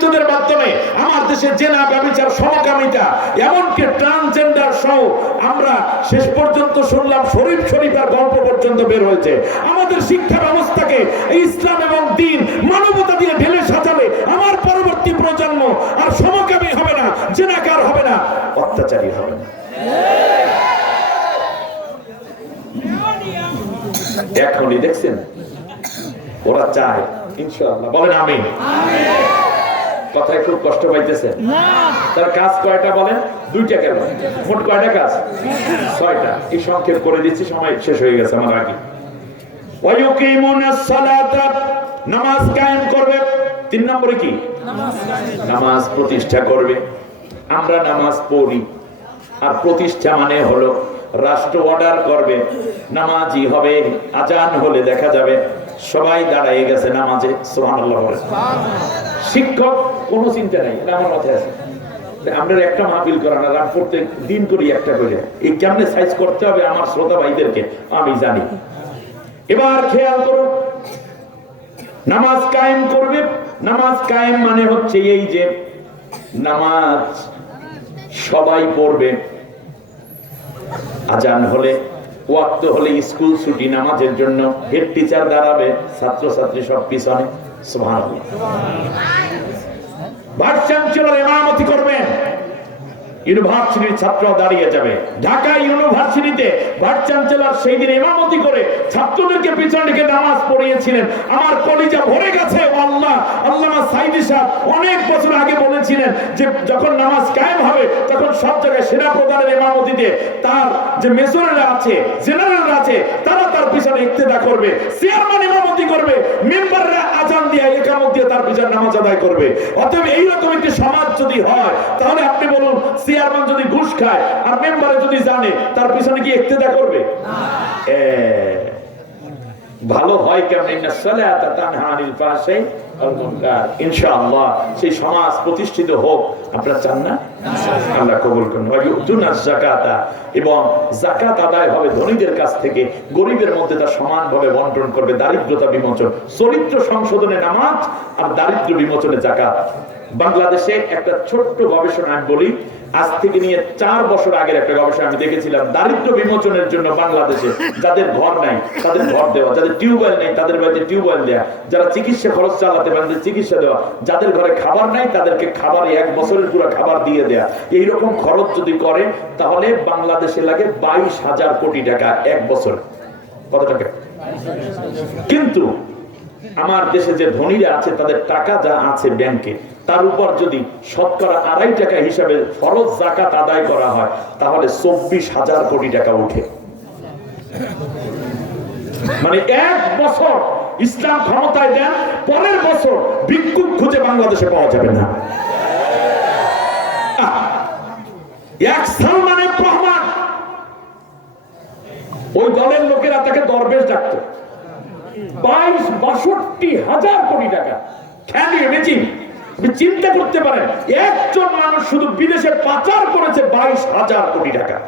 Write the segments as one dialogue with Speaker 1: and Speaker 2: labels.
Speaker 1: দুর্বৃত্তদের মাধ্যমে আমার দেশে জেনা ব্যবচার সমকামিতা, এমনকি ট্রান্সজেন্ডার সহ আমরা শেষ পর্যন্ত শুনলাম শরীফ শরীফের গল্প পর্যন্ত বের হয়েছে। আমাদের শিক্ষা ব্যবস্থাকে ইসলাম এবং দিন মানবতা দিয়ে ঢেলে সাজালে আমার পরবর্তী প্রজন্ম আর সমকামী হবে না, জেনাকার হবে না, অত্যাচারী হবে না। এখনই দেখছেন? ওরা চায়, ইনশাআল্লাহ। বলেন আমি কথায় খুব কষ্ট পাইতেছেন তার কাজ কয়টা বলেন? দুইটা কেন? মোট কয়টা কাজ? ছয়টা। এই সংক্ষেপ করে দিচ্ছি, সময় শেষ হয়ে গেছে আমার আগে। নামাজ কায়েম করবে। তিন নম্বরে কি? নামাজ প্রতিষ্ঠা করবে। আমরা নামাজ পড়ি। আর প্রতিষ্ঠা মানে হলো রাষ্ট্র অর্ডার করবে, নামাজি হবে, আজান হলে দেখা যাবে সবাই দাঁড়ায় গেছে নামাজে শিক্ষক কোনো চিন্তা নাই, এটা আমার মাথায় আছে। আমরা একটা মাহফিল করান আর আমি প্রত্যেক দিন করি একটা করে। এই কেমনে সাইজ করতে হবে আমার শ্রোতা ভাইদেরকে? আমি জানি। এবার খেয়াল করুন নামাজ কায়েম করবে, নামাজ কায়েম মানে হচ্ছে এই যে নামাজ সবাই পড়বে। আজান হলে, ওয়াক্ত হলে স্কুল ছুটি, নামাজের জন্য হেড টিচার দাঁড়াবে, ছাত্রছাত্রী সব পিছনে। সুবহানাল্লাহ। ভাইস চ্যান্সেলর ইমামতি করবেন ইউনিভার্সিটির ছাত্র দাঁড়িয়ে যাবে। ঢাকা ইউনিভার্সিটিতে ভাইস চ্যান্সেলর সেই দিন ইমামতি করে ছাত্রদেরকে পিছন দিকে নামাজ পড়িয়েছিলেন। আমার কলিজা ভরে গেছে, ও আল্লাহ। আল্লামা সাইদি সাহেব অনেক বছর আগে বলেছিলেন যে, যখন নামাজ কায়েম হবে, তখন সব জায়গায় সেনা প্রধানের ইমামতিতে তার যে মেজরেরা আছে, জেনারেলরা আছে, তারা তার পিছনে ইক্তেদা করবে, চেয়ারম্যান ইমামতি করবে, মেম্বাররা আজান দিয়ে, একামত দিয়ে তার পিছনে নামাজ আদায় করবে। অতএব এইরকম একটি সমাজ যদি হয়, তাহলে আপনি বলুন চেয়ারম্যান যদি ঘুষ খায় আর মেম্বারে যদি জানে, তার পিছনে কি ইক্তেদা করবে? ভালো হয় কেমন? এবং ধনীদের কাছ থেকে। মধ্যে বন্টন করবে। দারিদ্রতা বিমোচন। চরিত্র নামাজ আর দারিদ্র বিমোচনে যাকাত। বাংলাদেশে একটা ছোট্ট গবেষণা আমি বলি, আজ থেকে নিয়ে চার বছর আগের একটা গবেষণা আমি দেখেছিলাম, দারিদ্র বিমোচনের জন্য বাংলাদেশে যাদের ঘর নাই, তাদের ঘর দেওয়া, যাদের টিউবওয়েল নেই, তাদের বাড়িতে টিউবওয়েল দেওয়া যারা চিকিৎসা খরচ চালাতে পারেন চিকিৎসা দেওয়া, যাদের ঘরে খাবার নাই, তাদেরকে খাবার এক বছরের পুরো খাবার দিয়ে দেয়া। এইরকম খরচ যদি করে, তাহলে বাংলাদেশে লাগে বাইশ হাজার কোটি টাকা এক বছর। কত টাকা? কিন্তু আমার দেশে যে ধনীরা আছে, তাদের টাকা যা আছে ব্যাংকে তার উপর যদি শতকরা আড়াই টাকা হিসাবে ফরজ জাকাত আদায় করা হয়, তাহলে চব্বিশ হাজার কোটি টাকা উঠে। মানে এক বছর ইসলাম ক্ষমতায় দেন, পরের বছর ভিক্ষুক খুঁজে বাংলাদেশে পাওয়া যাবে না। এক সালমানের রহমান ওই দলের লোকেরা তাকে দরবেশ ডাকতো। বাইশ, বাষট্টি হাজার কোটি টাকা। খেয়ালি আপনি চিন্তা করতে পারেন, একজন মানুষ শুধু বিদেশে পাচার করেছে বাইশ হাজার কোটি টাকা।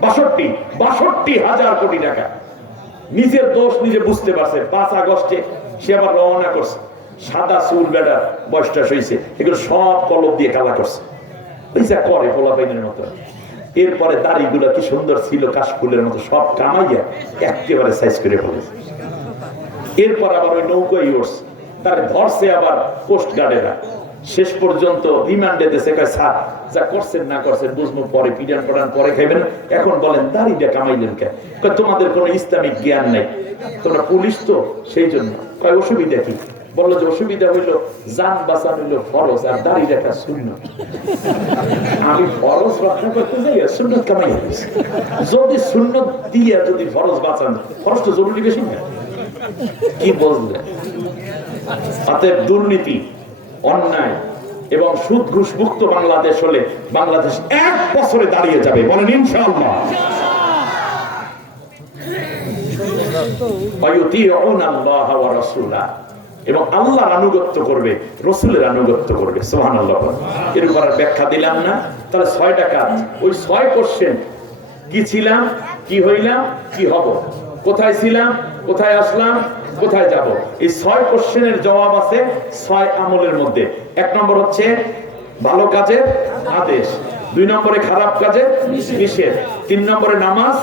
Speaker 1: বাষট্টি বাষট্টি হাজার কোটি টাকা। নিজের দোষ নিজে বুঝতে পারছে। পাঁচ আগস্টে সে আবার রওনা করছে। সাদা চুল বেড়া বয়সটা হয়েছে। এগুলো সব কলব দিয়ে কালা করছে। করে পোলা পাইনের মতো। এরপরে দাড়িগুলো কি সুন্দর ছিল, কাশফুলের মতো, সব কামাইয়া একেবারে সাইজ করে ফেলেছে। এরপর আবার ওই নৌকায় উঠছে। তার ধরছে আবার কোস্ট গার্ডেরা শেষ পর্যন্ত রিমান্ডে দেশে স্যার, যা করছেন না করছেন বুঝব পরে পিটান পড়ান, পরে খাইবেন। এখন বলেন দাড়িটা কামাইলেন কে তোমাদের কোনো ইসলামিক জ্ঞান নেই। তোমরা পুলিশ তো, সেই জন্য। কয়, অসুবিধা কি? বলল যে, অসুবিধা হইল, যান বাঁচান হইল ফরজ, আর দাড়ি রাখা শূন্য। আমি ফরজ রক্ষা করতে যাই সুন্নত কামাই যদি সুন্নত দিয়ে যদি ফরজ বাঁচান, ফরজ তো জরুরি বেশি না। কি বললেন তাতে দুর্নীতি, অন্যায় এবং সুদ ঘুষ মুক্ত বাংলাদেশ হলে বাংলাদেশ এক বছরে দাঁড়িয়ে যাবে। বলেন ইনশাআল্লাহ। এবং আনুগত্য করবে, রসুলের আনুগত্য করবে। সোহান ব্যাখ্যা দিলাম না। তাহলে ছয়টা কাজ। ওই ছয় কোশ্চেন কি ছিলাম, কি হইলাম, কি হব? কোথায় ছিলাম, কোথায় আসলাম কোথায় যাব? এই ছয় কোশ্চেনের জবাব আছে ছয় আমলের মধ্যে। এক নম্বর হচ্ছে, ভালো কাজের আদেশ। দুই নম্বরে খারাপ কাজের নিষেধ। তিন নম্বরে নামাজ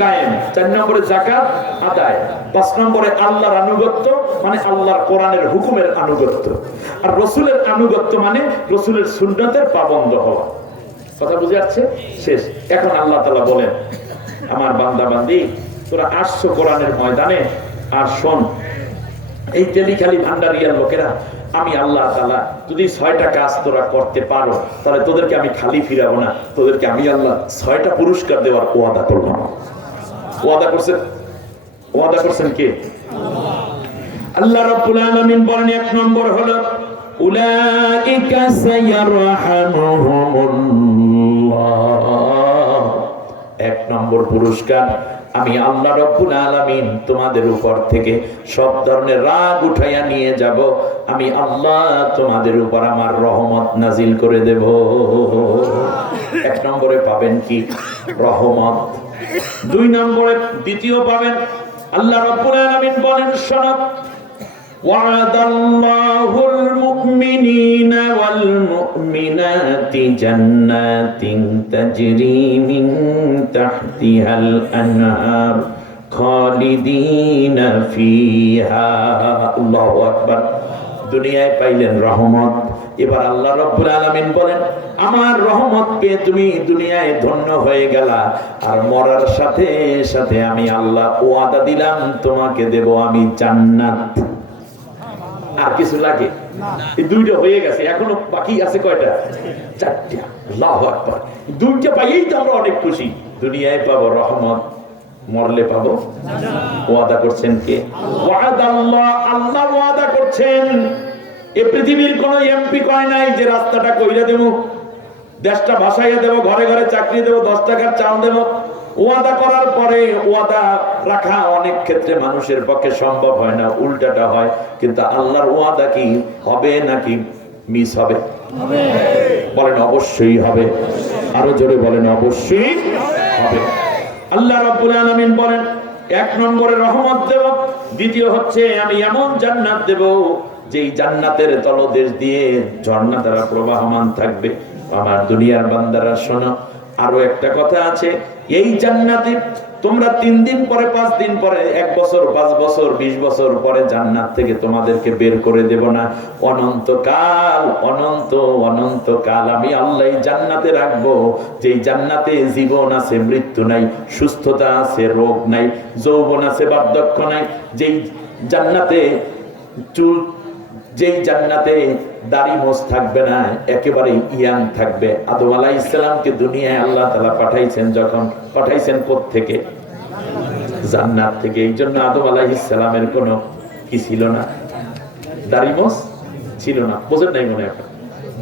Speaker 1: কায়েম। চার নম্বরে জাকাত আদায়। পাঁচ নম্বরে আল্লাহর আনুগত্য মানে আল্লাহর কোরআনের হুকুমের আনুগত্য। আর রসুলের আনুগত্য মানে রসুলের সুন্নতের পাবন্ধ হওয়া। কথা বুঝে যাচ্ছে শেষ। এখন আল্লাহ তালা বলেন, আমার বান্দা বান্দি তোরা আসছো কোরআনের ময়দানে আর শোন, এই তেলিখালি ভান্ডারিয়ার লোকেরা, আমি আল্লাহ তালা যদি ছয়টা কাজ তোরা করতে পারো, তাহলে তোদেরকে আমি খালি ফিরাবো না, তোদেরকে আমি আল্লাহ ছয়টা পুরস্কার দেওয়ার ওয়াদা করলাম। ওয়াদা করছেন? ওয়াদা করছেন কে? আল্লাহ রাব্বুল আলামিন বলেন, এক নম্বর হলো, উলাইকা সায়ারহামুহুমুল্লাহ নম্বর পুরস্কার। আমি আল্লাহ রব্বুল আলামিন তোমাদের উপর থেকে সব ধরনের রাগ উঠাইয়া নিয়ে যাব। আমি আল্লাহ তোমাদের উপর আমার রহমত নাজিল করে দেব। এক নম্বরে পাবেন কি? রহমত। দুই নম্বরে, দ্বিতীয় পাবেন, আল্লাহ রব্বুল আলামিন বলেন শোনো وعد الله المؤمنين والمؤمنات جنات تجري من تحتها الأنهار خالدين فيها الله أكبر দুনিয়ায় পাইলেন রহমত এবার আল্লাহ রব্বুল আলামিন বলেন আমার রহমত পেয়ে তুমি দুনিয়ায় ধন্য হয়ে গেলা আর মরার সাথে সাথে আমি আল্লাহ ওয়াদা দিলাম তোমাকে দেব আমি জান্নাত আর কিছু লাগে? এই দুইটা হয়ে গেছে, এখনও বাকি আছে কয়টা? চারটা। আল্লাহু আকবার। দুইটা পাইয়েই তো আমরা অনেক খুশি। দুনিয়ায় পাবো রহমত, মরলে পাবো। ওয়াদা করছেন কে? আল্লাহ আল্লাহ ওয়াদা করছেন। এ পৃথিবীর কোন এমপি কয় নাই যে রাস্তাটা কইরা দেবো, দেশটা ভাসাইয়া দেবো, ঘরে ঘরে চাকরি দেবো, দশ টাকার চাল দেবো। ওয়াদা করার পরে ওয়াদা রাখা অনেক ক্ষেত্রে মানুষের পক্ষে সম্ভব হয় না, উল্টাটা হয়। কিন্তু আল্লাহর ওয়াদা কি? হবে নাকি মিস হবে? বলেন অবশ্যই হবে। আরও জোরে বলেন অবশ্যই হবে। আল্লাহ রাব্বুল আলামিন বলেন, এক নম্বরে রহমত দেব, দ্বিতীয় হচ্ছে আমি এমন জান্নাত দেব যেই জান্নাতের তলদেশ দিয়ে ঝর্ণা দ্বারা প্রবাহমান থাকবে। আমার দুনিয়ার বান্দারা শোনো, আরও একটা কথা আছে এই জান্নাতে তোমরা তিন দিন পরে, পাঁচ দিন পরে, এক বছর, পাঁচ বছর, বিশ বছর পরে জান্নাত থেকে তোমাদেরকে বের করে দেব না। অনন্তকাল, অনন্ত, অনন্তকাল আমি আল্লাহ জান্নাতে রাখব। যেই জান্নাতে জীবন আছে, মৃত্যু নাই, সুস্থতা আছে, রোগ নাই, যৌবন আছে, বার্ধক্য নাই, যেই জান্নাতে চুল যেই জান্নাতে দাড়ি মোজ থাকবে না একেবারে ইয়াং থাকবে। আদম আলাহ ইসলামকে দুনিয়ায় আল্লাহ তালা পাঠাইছেন যখন, পাঠাইছেন থেকে জান্নাত থেকে। এই জন্য আদম আলাহ ইসলামের কোনো কি ছিল না? দাড়ি মোজ ছিল না। বোঝেন নাই মনে এখন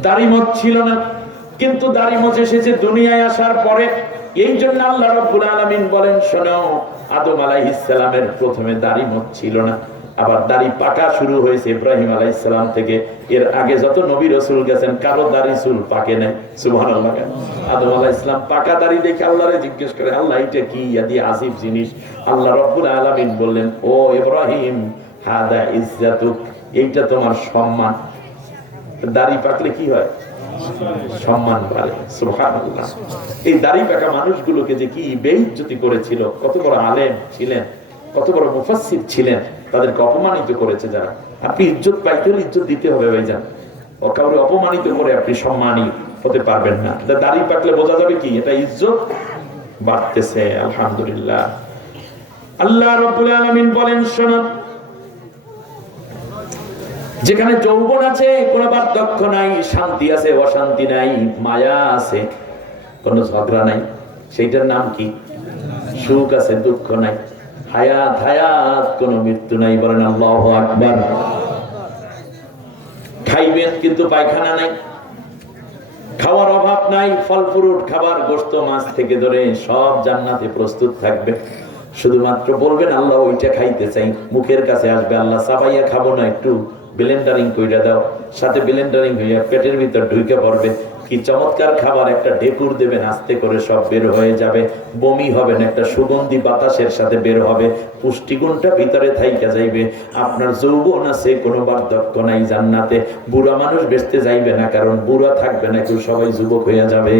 Speaker 1: দাড়ি মোজ ছিল না। কিন্তু দাড়ি মোজ এসেছে দুনিয়ায় আসার পরে। এই জন্য আল্লাহ রব্বুল আলামিন বলেন, শোনো, আদম আলাইহিস সালামের প্রথমে দাড়ি মোজ ছিল না। আবার দাড়ি পাকা শুরু হয়েছে ইব্রাহিম আলাইহিস সালাম থেকে। এর আগে যত নবী রসুল গেছেন, কারও দাড়ি চুল পাকে নাই। সুবহানাল্লাহ আদম আলাইহিস সালাম পাকা দাড়ি দেখে আল্লাহরে জিজ্ঞেস করে, আল্লাহ, এটা কি? ইয়াদি আসিফ জিনিস। আল্লাহ রব্বুল আলামিন বললেন, ও ইব্রাহিম, হাদা ইজ্জাতুক, এইটা তোমার সম্মান। দাড়ি পাকলে কি হয়? সম্মান বাড়ে সুবহানাল্লাহ। এই দাড়ি পাকা মানুষগুলোকে যে কি বেইজ্জতি করেছিল, কত বড় আলেম ছিলেন, কত বড় মুফাসসির ছিলেন। তাদেরকে অপমানিত করেছে যারা। আপনি ইজ্জত পাইতে হলে ইজ্জত দিতে হবে ভাইজান। ও কাউরে অপমানিত করে আপনি সম্মানী হতে পারবেন না। তা দাড়ি পাকলে বোঝা যাবে কি? এটা ইজ্জত বাড়তেছে, আলহামদুলিল্লাহ। আল্লাহ বলেন যেখানে যৌবন আছে, কোনো বার্ধক্য নাই, শান্তি আছে, অশান্তি নাই, মায়া আছে, কোনো ঝগড়া নাই। সেইটার নাম কি? সুখ আছে, দুঃখ নাই। হায়াত হায়াত, কোনো মৃত্যু নাই বলেন আল্লাহ আকবার। খাইবেন কিন্তু পায়খানা নাই, খাওয়ার অভাব নাই, ফল ফ্রুট, খাবার, গোস্ত, মাছ থেকে ধরে সব জান্নাতে প্রস্তুত থাকবে। শুধুমাত্র বলবেন, আল্লাহ ওইটা খাইতে চাই, মুখের কাছে আসবে, আল্লাহ সাবাইয়া খাব না, একটু ব্লেন্ডারিং কইরা দাও। সাথে ব্লেন্ডারিং হইয়া পেটের ভিতর ঢুকে পড়বে।
Speaker 2: কি চমৎকার খাবার? একটা ঢেকুর দেবেন, আস্তে করে সব বের হয়ে যাবে। বমি হবে না, একটা সুগন্ধি বাতাসের সাথে বের হবে। পুষ্টিগুণটা ভিতরে থাইকা যাইবে। আপনার যৌবন আছে, কোনো বার্ধক্য নাই জান্নাতে। বুড়া মানুষ বেচতে যাইবে না, কারণ বুড়া থাকবে না, কেউ সবাই যুবক হয়ে যাবে।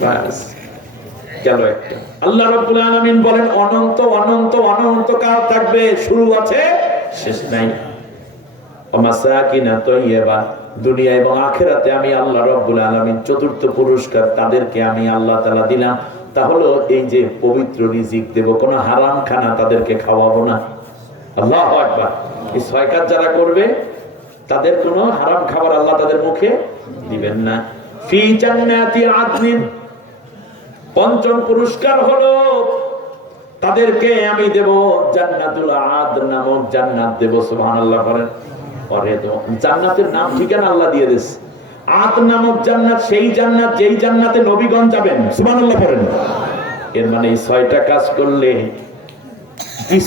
Speaker 2: ব্যাস গেল একটা।
Speaker 1: আল্লাহ রাব্বুল আলামিন বলেন, অনন্ত অনন্ত অনন্ত কাল থাকবে। শুরু আছে,
Speaker 2: শেষ নাই। দুনিয়া এবং আখেরাতে আমি আল্লাহ রব্বুল চতুর্থ পুরস্কার তাদেরকে আমি আল্লাহ তাআলা দিলাম। তা হলো এই যে পবিত্র রিজিক দেব হারাম খানা তাদেরকে খাওয়াবো না। আল্লাহু আকবার। এই যারা করবে, তাদের কোনো হারাম খাবার আল্লাহ তাদের মুখে দিবেন না।
Speaker 1: ফি জান্নাতি আদনিন। পঞ্চম পুরস্কার হলো, তাদেরকে আমি দেব
Speaker 2: জান্নাতুল আদ নামক জান্নাত দেব, সুবহানাল্লাহ বলেন। তো জান্নাতের নাম ঠিকানা আল্লাহ দিয়ে
Speaker 1: আদ নামক জান্নাত, সেই জান্নাত যেই জান্নাতে নবীগণ যাবেন
Speaker 2: এর মানে এই ছয়টা কাজ করলে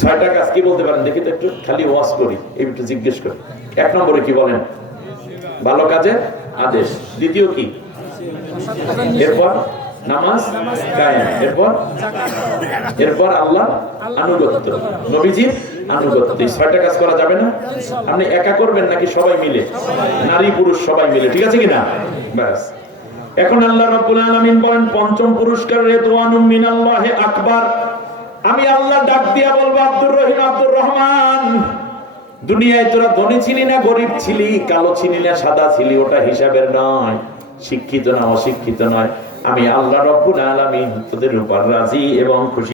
Speaker 2: ছয়টা কাজ কি বলতে পারেন? দেখি তো একটু খালি ওয়াজ করি একটু জিজ্ঞেস করি। এক নম্বরে কি বলেন? ভালো কাজে আদেশ। দ্বিতীয় কি? এরপর নামাজ এরপর? এরপর আল্লাহ আনুগত্য। নবীজির আপনি একা করবেন নাকি সবাই মিলে? নারী পুরুষ সবাই মিলে, ঠিক আছে কিনা? ব্যাস।
Speaker 1: এখন আল্লাহ বলেন, পঞ্চম পুরস্কার আমি আল্লাহ ডাক দিয়া বলব, আব্দুর রহিম, আব্দুর রহমান।
Speaker 2: দুনিয়ায় তোরা ধনী ছিলি না গরিব ছিলি, কালো ছিলি না সাদা ছিলি, ওটা হিসাবের নয়। শিক্ষিত না অশিক্ষিত নয়। আমি আল্লাহ রব্বুল আলামিন তোদের উপর রাজি এবং খুশি।